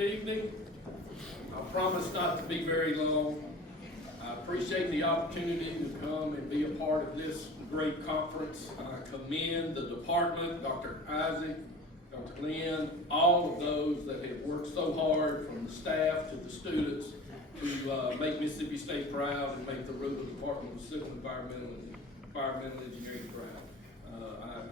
Good evening. I promise not to be very long. I appreciate the opportunity to come and be a part of this great conference. I commend the department, Dr. Isaac, Dr. Lynn, all of those that have worked so hard, from the staff to the students, to make Mississippi State proud and make the Rubin Department of Civil Environmental Engineering proud.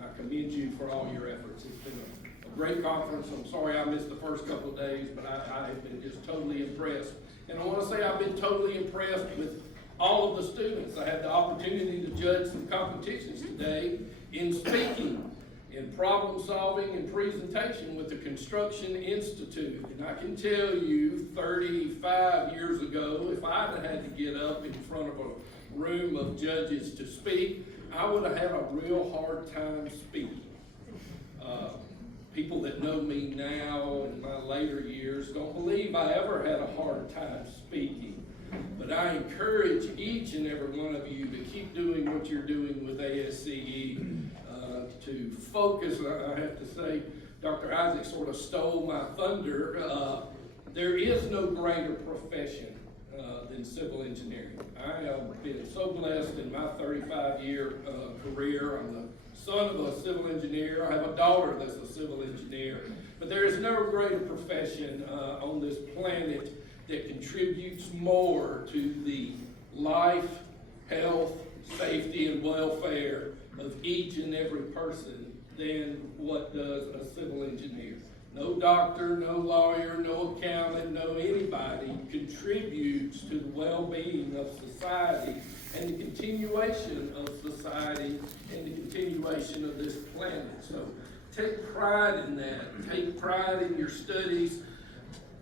I commend you for all your efforts. It's been a great conference. I'm sorry I missed the first couple of days, but I have been just totally impressed. And I want to say I've been totally impressed with all of the students. I had the opportunity to judge some competitions today in speaking, in problem solving, and presentation with the Construction Institute. And I can tell you, 35 years ago, if I'd have had to get up in front of a room of judges to speak, I would have had a real hard time speaking. People that know me now in my later years don't believe I ever had a hard time speaking. But I encourage each and every one of you to keep doing what you're doing with ASCE, to focus. I have to say, Dr. Isaac sort of stole my thunder. There is no greater profession than civil engineering. I have been so blessed in my 35-year career. I'm the son of a civil engineer. I have a daughter that's a civil engineer. But there is no greater profession on this planet that contributes more to the life, health, safety, and welfare of each and every person than what does a civil engineer. No doctor, no lawyer, no accountant, no anybody contributes to the well-being of society and the continuation of society and the continuation of this planet. So take pride in that. Take pride in your studies.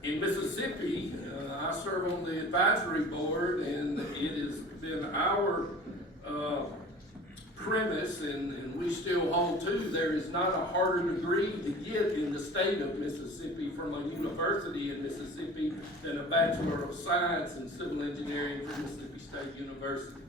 In Mississippi, I serve on the advisory board, and it has been our premise, and we still hold to, there is not a harder degree to get in the state of Mississippi from a university in Mississippi than a Bachelor of Science in Civil Engineering from Mississippi State University.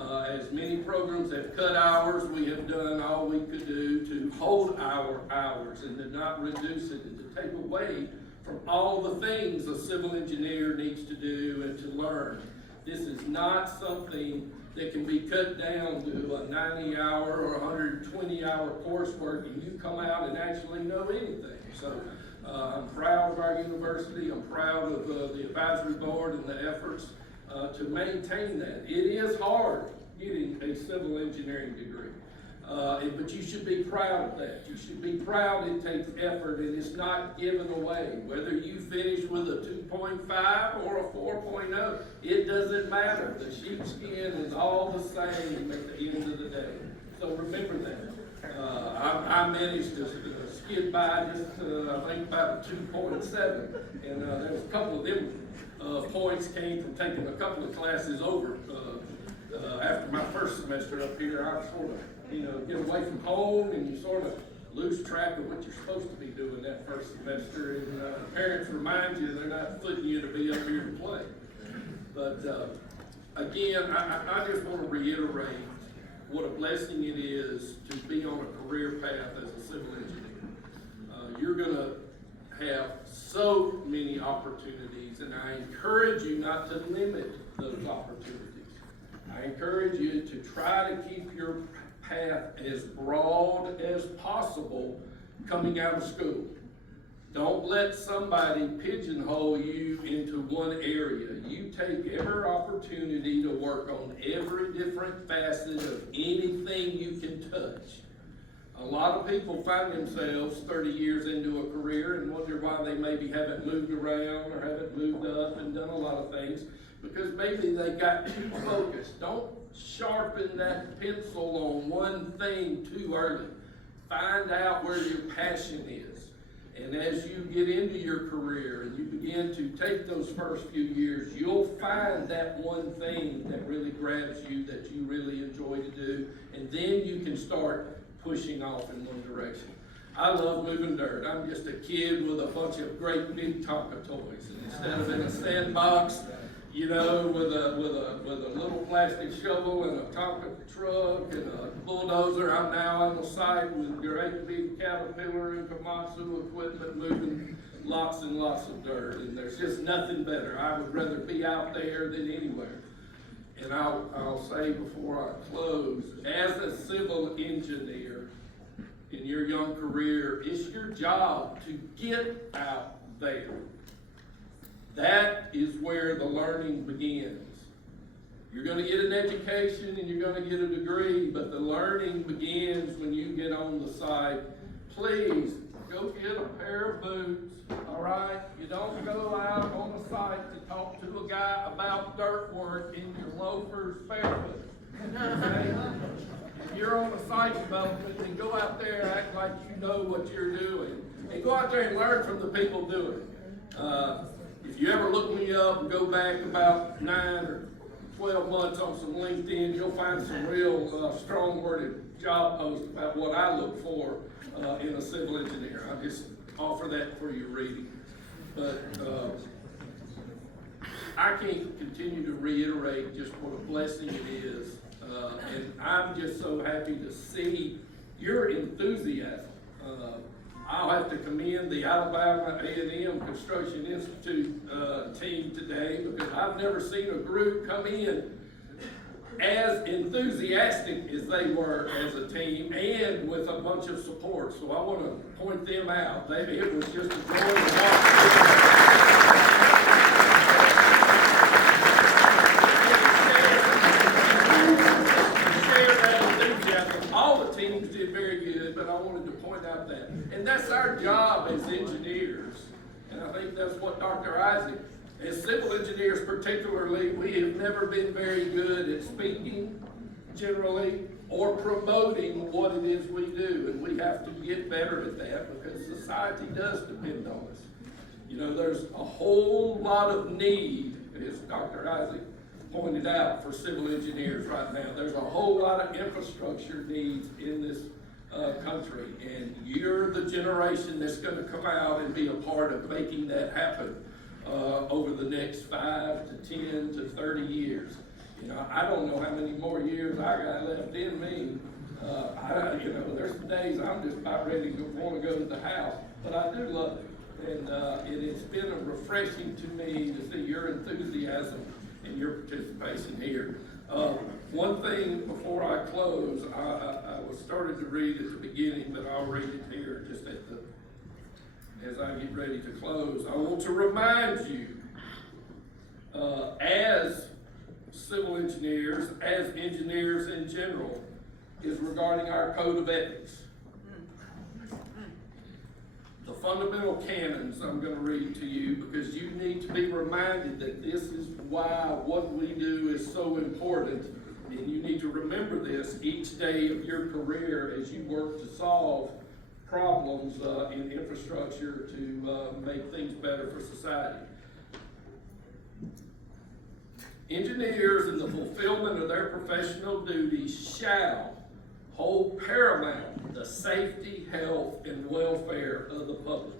As many programs have cut hours, we have done all we could do to hold our hours and to not reduce it and to take away from all the things a civil engineer needs to do and to learn. This is not something that can be cut down to a 90-hour or 120-hour coursework and you come out and actually know anything. So I'm proud of our university. I'm proud of the advisory board and the efforts to maintain that. It is hard getting a civil engineering degree. But you should be proud of that. You should be proud it takes effort and it's not given away. Whether you finish with a 2.5 or a 4.0, it doesn't matter. The sheepskin is all the same at the end of the day. So remember that. I managed to skid by just, I think, about a 2.7. And there was a couple of them points came from taking a couple of classes over. After my first semester up here, I sort of, get away from home and you sort of lose track of what you're supposed to be doing that first semester. And parents remind you they're not putting you to be up here to play. But again, I just want to reiterate what a blessing it is to be on a career path as a civil engineer. You're going to have so many opportunities, and I encourage you not to limit those opportunities. I encourage you to try to keep your path as broad as possible coming out of school. Don't let somebody pigeonhole you into one area. You take every opportunity to work on every different facet of anything you can touch. A lot of people find themselves 30 years into a career and wonder why they maybe haven't moved around or haven't moved up and done a lot of things, because maybe they got too focused. Don't sharpen that pencil on one thing too early. Find out where your passion is. And as you get into your career and you begin to take those first few years, you'll find that one thing that really grabs you, that you really enjoy to do, and then you can start pushing off in one direction. I love moving dirt. I'm just a kid with a bunch of great big Tonka toys. And instead of in a sandbox, you know, with a little plastic shovel and a Tonka truck and a bulldozer. I'm now on the site with great big Caterpillar and Komatsu equipment moving lots and lots of dirt, and there's just nothing better. I would rather be out there than anywhere. And I'll say before I close, as a civil engineer in your young career, it's your job to get out there. That is where the learning begins. You're going to get an education and you're going to get a degree, but the learning begins when you get on the site. Please go get a pair of boots, all right? You don't go out on the site to talk to a guy about dirt work in your loafers barefoot. Okay? If you're on a site development, then go out there and act like you know what you're doing. And go out there and learn from the people doing it. If you ever look me up and go back about 9 or 12 months on some LinkedIn, you'll find some real strong-worded job posts about what I look for in a civil engineer. I just offer that for your reading. But I can't continue to reiterate just what a blessing it is. And I'm just so happy to see your enthusiasm. I'll have to commend the Alabama A&M Construction Institute team today, because I've never seen a group come in as enthusiastic as they were as a team and with a bunch of support. So I want to point them out. It was just a joy to watch. Teams did very good, but I wanted to point out that. And that's our job as engineers. And I think that's what Dr. Isaac, as civil engineers particularly, we have never been very good at speaking generally or promoting what it is we do. And we have to get better at that, because society does depend on us. You know, there's a whole lot of need, as Dr. Isaac pointed out, for civil engineers right now. There's a whole lot of infrastructure needs in this country, and you're the generation that's going to come out and be a part of making that happen over the next 5 to 10 to 30 years. You know, I don't know how many more years I got left in me. You know, there's some days I'm just about ready to want to go to the house, but I do love it, and it's been refreshing to me to see your enthusiasm and your participation here. One thing before I close, I was started to read at the beginning, but I'll read it here just as I get ready to close. I want to remind you, as civil engineers, as engineers in general, is regarding our code of ethics. The fundamental canons I'm going to read to you, because you need to be reminded that this is why what we do is so important, and you need to remember this each day of your career as you work to solve problems in infrastructure to make things better for society. Engineers, in the fulfillment of their professional duties, shall hold paramount the safety, health, and welfare of the public.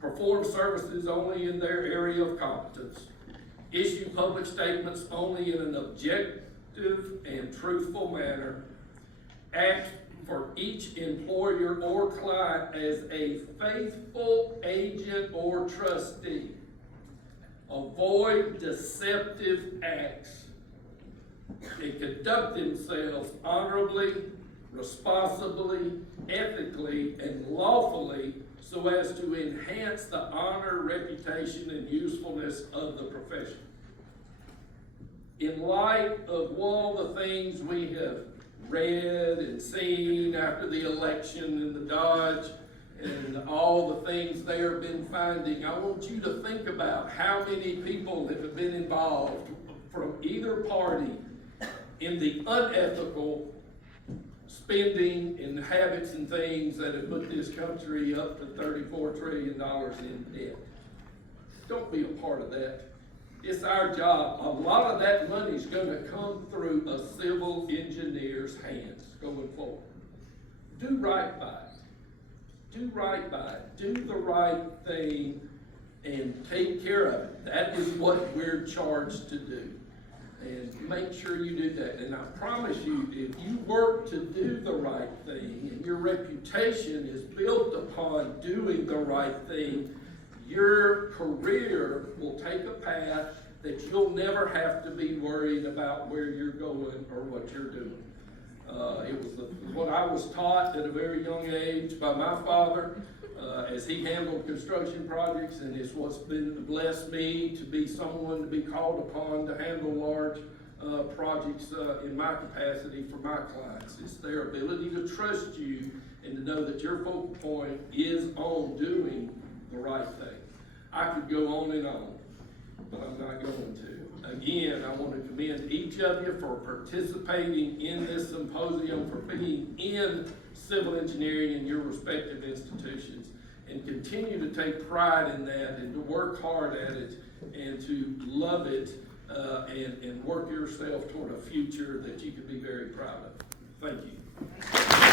Perform services only in their area of competence. Issue public statements only in an objective and truthful manner. Act for each employer or client as a faithful agent or trustee. Avoid deceptive acts and conduct themselves honorably, responsibly, ethically, and lawfully, so as to enhance the honor, reputation, and usefulness of the profession. In light of all the things we have read and seen after the election and the Dodge and all the things they have been finding, I want you to think about how many people have been involved from either party in the unethical spending and habits and things that have put this country up to $34 trillion in debt. Don't be a part of that. It's our job. A lot of that money is going to come through a civil engineer's hands going forward. Do right by it. Do right by it. Do the right thing, and take care of it. That is what we're charged to do. And make sure you do that. And I promise you, if you work to do the right thing and your reputation is built upon doing the right thing, your career will take a path that you'll never have to be worried about where you're going or what you're doing. It was what I was taught at a very young age by my father as he handled construction projects, and it's what's been blessed me to be someone to be called upon to handle large projects in my capacity for my clients. It's their ability to trust you and to know that your focal point is on doing the right thing. I could go on and on, but I'm not going to. Again, I want to commend each of you for participating in this symposium, for being in civil engineering in your respective institutions, and continue to take pride in that and to work hard at it and to love it and work yourself toward a future that you can be very proud of. Thank you.